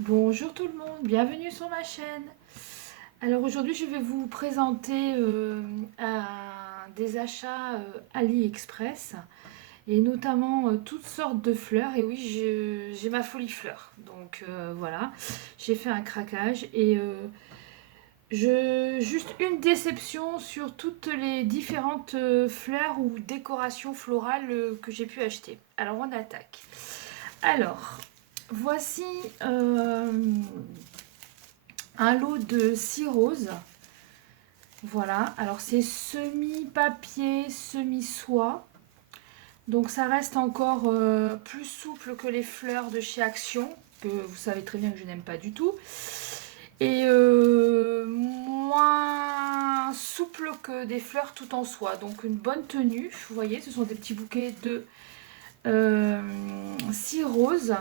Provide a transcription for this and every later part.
Bonjour tout le monde, bienvenue sur ma chaîne. Alors aujourd'hui je vais vous présenter des achats AliExpress et notamment toutes sortes de fleurs. Et oui, j'ai ma folie fleurs. Donc voilà, j'ai fait un craquage et juste une déception sur toutes les différentes fleurs ou décorations florales que j'ai pu acheter. Alors on attaque. Alors, voici un lot de 6 roses. Voilà, alors c'est semi-papier, semi-soie. Donc ça reste encore plus souple que les fleurs de chez Action, que vous savez très bien que je n'aime pas du tout. Et moins souple que des fleurs tout en soie. Donc une bonne tenue. Vous voyez, ce sont des petits bouquets de 6 roses.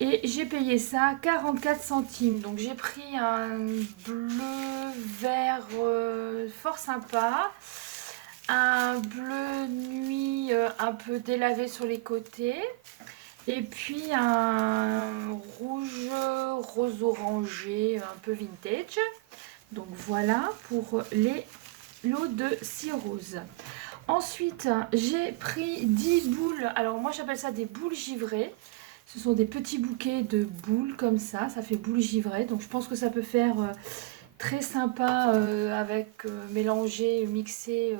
Et j'ai payé ça 44 centimes. Donc j'ai pris un bleu vert fort sympa. Un bleu nuit un peu délavé sur les côtés. Et puis un rouge rose orangé un peu vintage. Donc voilà pour les lots de 6 roses. Ensuite, j'ai pris 10 boules. Alors moi j'appelle ça des boules givrées. Ce sont des petits bouquets de boules comme ça fait boule givrée. Donc je pense que ça peut faire très sympa avec mélangé, mixé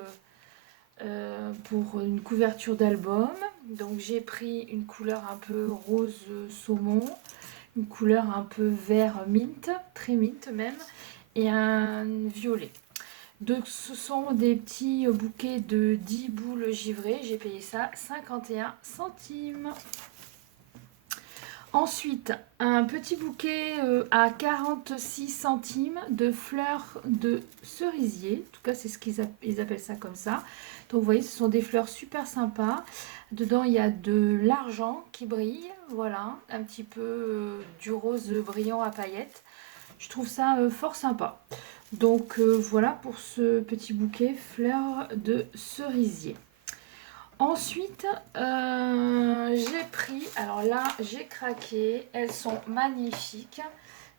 pour une couverture d'album. Donc j'ai pris une couleur un peu rose saumon, une couleur un peu vert mint, très mint même, et un violet. Donc ce sont des petits bouquets de 10 boules givrées. J'ai payé ça 51 centimes. Ensuite, un petit bouquet à 46 centimes de fleurs de cerisier. En tout cas, c'est ce qu'ils appellent ça comme ça. Donc, vous voyez, ce sont des fleurs super sympas. Dedans, il y a de l'argent qui brille. Voilà, un petit peu du rose brillant à paillettes. Je trouve ça fort sympa. Donc, voilà pour ce petit bouquet fleurs de cerisier. Ensuite, j'ai pris, alors là, j'ai craqué, elles sont magnifiques.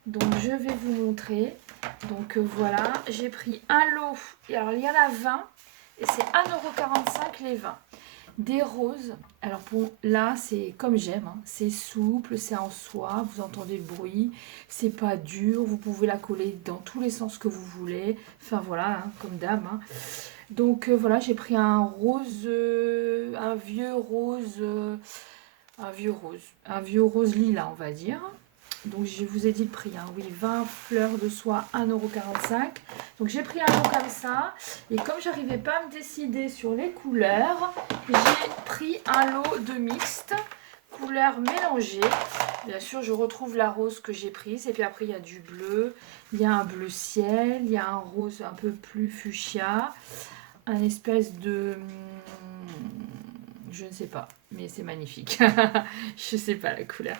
Donc, je vais vous montrer. Donc, voilà, j'ai pris un lot. Et alors, il y en a 20 et c'est 1,45 € les 20. Des roses. Alors, bon, là, c'est comme j'aime. Hein. C'est souple, c'est en soie, vous entendez le bruit. C'est pas dur, vous pouvez la coller dans tous les sens que vous voulez. Enfin, voilà, hein, comme d'hab. Hein. Donc voilà, j'ai pris un rose, un vieux rose, un vieux rose lilas, on va dire. Donc je vous ai dit le prix, hein. Oui, 20 fleurs de soie, 1,45 €. Donc j'ai pris un lot comme ça. Et comme j'arrivais pas à me décider sur les couleurs, j'ai pris un lot de mixte, couleurs mélangées. Bien sûr, je retrouve la rose que j'ai prise. Et puis après, il y a du bleu, il y a un bleu ciel, il y a un rose un peu plus fuchsia, un espèce de... je ne sais pas, mais c'est magnifique. Je ne sais pas la couleur.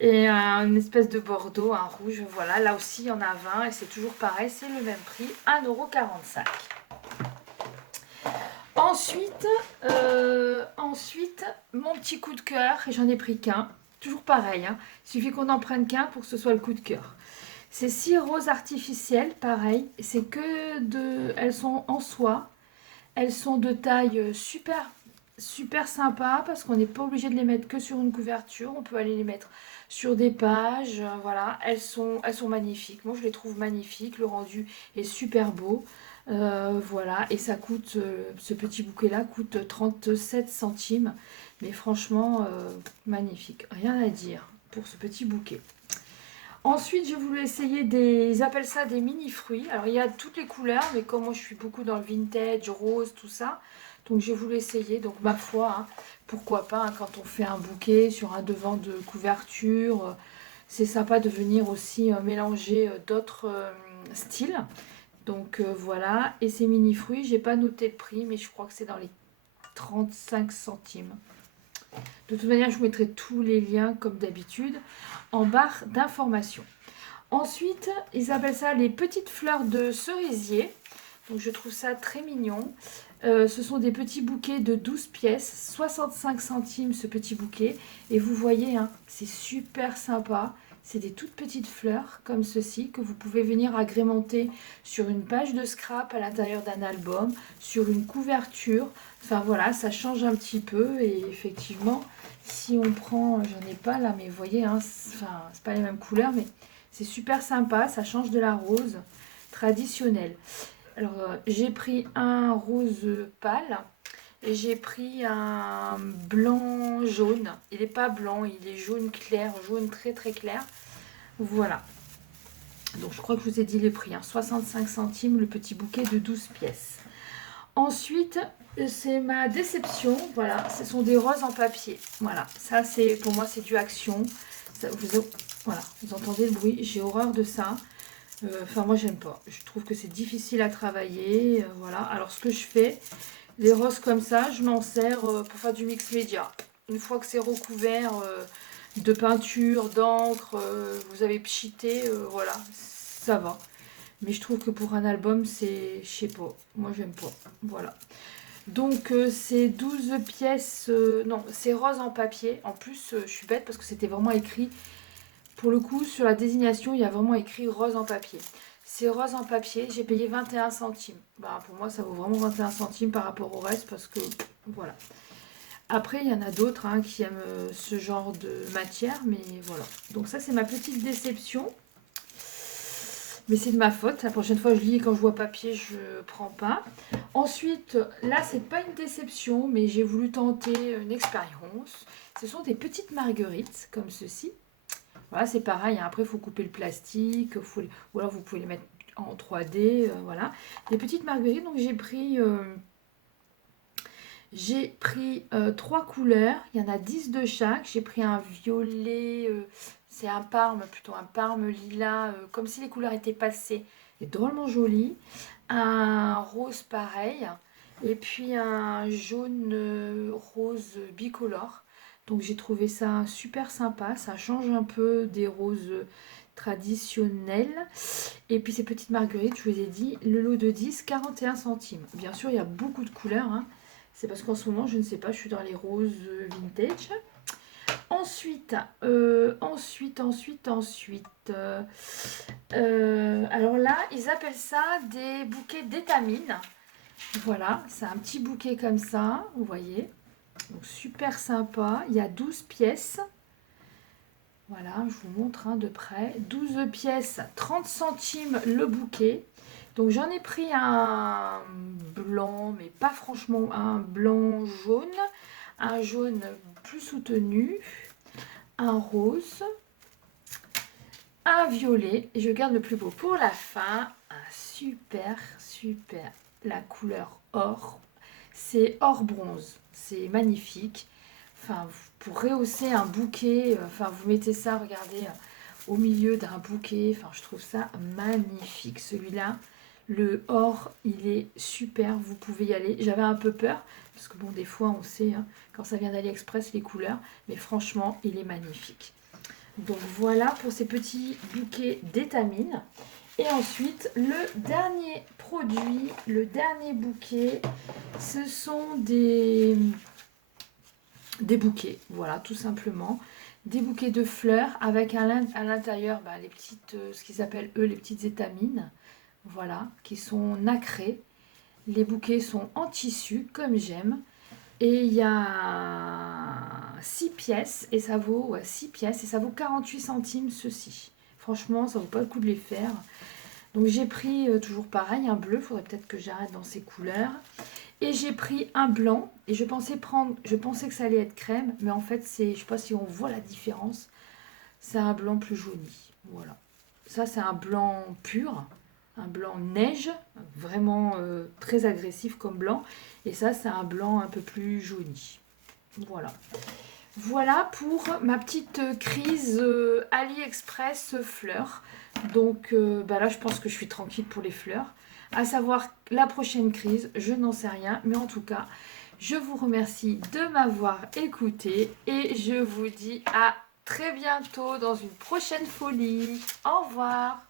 Et une espèce de bordeaux, un rouge, voilà. Là aussi, il y en a 20 et c'est toujours pareil, c'est le même prix, 1,45 €. Ensuite, mon petit coup de cœur, et j'en ai pris qu'un. Toujours pareil, hein. Il suffit qu'on en prenne qu'un pour que ce soit le coup de cœur. C'est 6 roses artificielles, pareil. C'est que de... Elles sont en soie. Elles sont de taille super sympa parce qu'on n'est pas obligé de les mettre que sur une couverture. On peut aller les mettre sur des pages. Voilà, elles sont magnifiques. Moi, je les trouve magnifiques. Le rendu est super beau. Voilà, et ça coûte, ce petit bouquet-là coûte 37 centimes. Mais franchement, magnifique. Rien à dire pour ce petit bouquet. Ensuite, j'ai voulu essayer ils appellent ça des mini fruits. Alors, il y a toutes les couleurs, mais comme moi je suis beaucoup dans le vintage, rose, tout ça, donc j'ai voulu essayer. Donc, ma foi, hein, pourquoi pas, hein, quand on fait un bouquet sur un devant de couverture, c'est sympa de venir aussi mélanger d'autres styles. Donc, voilà. Et ces mini fruits, j'ai pas noté le prix, mais je crois que c'est dans les 35 centimes. De toute manière, je vous mettrai tous les liens, comme d'habitude, en barre d'informations. Ensuite, ils appellent ça les petites fleurs de cerisier. Donc, je trouve ça très mignon. Ce sont des petits bouquets de 12 pièces, 65 centimes ce petit bouquet. Et vous voyez, hein, c'est super sympa. C'est des toutes petites fleurs comme ceci que vous pouvez venir agrémenter sur une page de scrap à l'intérieur d'un album, sur une couverture. Enfin voilà, ça change un petit peu et effectivement, si on prend, j'en ai pas là, mais vous voyez, hein, enfin, c'est pas les mêmes couleurs, mais c'est super sympa, ça change de la rose traditionnelle. Alors, j'ai pris un rose pâle et j'ai pris un blanc jaune. Il n'est pas blanc, il est jaune clair, jaune très très clair. Voilà. Donc, je crois que je vous ai dit les prix, hein. 65 centimes le petit bouquet de 12 pièces. Ensuite, c'est ma déception. Voilà, ce sont des roses en papier. Voilà, ça c'est pour moi c'est du Action. Ça, voilà, vous entendez le bruit. J'ai horreur de ça. Enfin, moi j'aime pas. Je trouve que c'est difficile à travailler. Voilà. Alors ce que je fais, les roses comme ça, je m'en sers pour faire du mix média. Une fois que c'est recouvert de peinture, d'encre, vous avez pchité, voilà, ça va. Mais je trouve que pour un album, c'est, je sais pas, moi j'aime pas. Voilà. Donc c'est 12 pièces, non, c'est rose en papier. En plus, je suis bête parce que c'était vraiment écrit, pour le coup, sur la désignation, il y a vraiment écrit rose en papier. C'est rose en papier, j'ai payé 21 centimes. Bah, pour moi, ça vaut vraiment 21 centimes par rapport au reste parce que, voilà. Après, il y en a d'autres hein, qui aiment ce genre de matière, mais voilà. Donc ça, c'est ma petite déception. Mais c'est de ma faute. La prochaine fois, je lis quand je vois papier, je prends pas. Ensuite, là, c'est pas une déception, mais j'ai voulu tenter une expérience. Ce sont des petites marguerites, comme ceci. Voilà, c'est pareil. Hein. Après, il faut couper le plastique, ou alors vous pouvez les mettre en 3D. Voilà. Des petites marguerites, donc j'ai pris 3 couleurs. Il y en a 10 de chaque. J'ai pris un violet, c'est un parme, plutôt un parme lilas, comme si les couleurs étaient passées. Et drôlement joli. Un rose pareil. Et puis un jaune rose bicolore. Donc j'ai trouvé ça super sympa. Ça change un peu des roses traditionnelles. Et puis ces petites marguerites, je vous ai dit, le lot de 10, 41 centimes. Bien sûr, il y a beaucoup de couleurs. Hein. C'est parce qu'en ce moment, je ne sais pas, je suis dans les roses vintage. Ensuite, alors là, ils appellent ça des bouquets d'étamines. Voilà, c'est un petit bouquet comme ça, vous voyez. Donc super sympa. Il y a 12 pièces. Voilà, je vous montre de près. 12 pièces, 30 centimes le bouquet. Donc j'en ai pris un blanc, mais pas franchement un blanc jaune. Un jaune plus soutenu. Un rose. Un violet. Et je garde le plus beau pour la fin. Un super, super. La couleur or. C'est or bronze. C'est magnifique. Enfin, pour rehausser un bouquet, enfin, vous mettez ça, regardez, au milieu d'un bouquet. Enfin, je trouve ça magnifique. Celui-là, le or, il est super. Vous pouvez y aller. J'avais un peu peur, parce que bon, des fois, on sait, hein, quand ça vient d'AliExpress, les couleurs. Mais franchement, il est magnifique. Donc voilà pour ces petits bouquets d'étamines. Et ensuite, le dernier produit, le dernier bouquet, ce sont des bouquets, voilà, tout simplement. Des bouquets de fleurs avec à l'intérieur les petites, ce qu'ils appellent eux les petites étamines, voilà, qui sont nacrées. Les bouquets sont en tissu, comme j'aime. Et il y a 6 pièces, et ça vaut 6 pièces, et ça vaut 48 centimes ceci. Franchement, ça vaut pas le coup de les faire. Donc j'ai pris toujours pareil, un bleu, il faudrait peut-être que j'arrête dans ces couleurs. Et j'ai pris un blanc, et je pensais que ça allait être crème, mais en fait, je ne sais pas si on voit la différence, c'est un blanc plus jauni. Voilà. Ça, c'est un blanc pur, un blanc neige, vraiment très agressif comme blanc. Et ça, c'est un blanc un peu plus jauni. Voilà. Voilà pour ma petite crise AliExpress fleurs. Donc là, je pense que je suis tranquille pour les fleurs. À savoir la prochaine crise, je n'en sais rien. Mais en tout cas, je vous remercie de m'avoir écouté. Et je vous dis à très bientôt dans une prochaine folie. Au revoir.